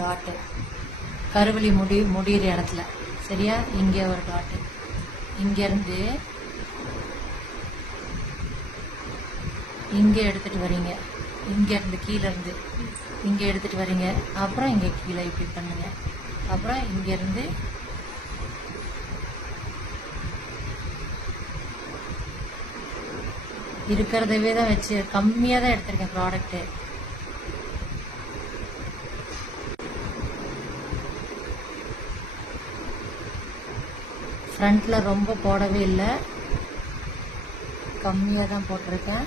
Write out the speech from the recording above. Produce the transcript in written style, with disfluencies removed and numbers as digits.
Tattoo, கருவலி முடிகிற இடத்துல. சரியா? இங்கே ஒரு டாட்டு. இங்கேருந்து இங்கே எடுத்துகிட்டு வரீங்க. இங்கேருந்து கீழேருந்து இங்கே எடுத்துகிட்டு வரீங்க. அப்புறம் இங்கே கீழே இப்படி பண்ணுங்க. அப்புறம் இங்கேருந்து இருக்கிறதவே தான் வச்சு கம்மியாக தான் எடுத்திருக்கேன் ப்ராடக்ட்டு. ஃப்ரண்ட்டில் ரொம்ப போடவே இல்லை, கம்மியாக தான் போட்டிருக்கேன்.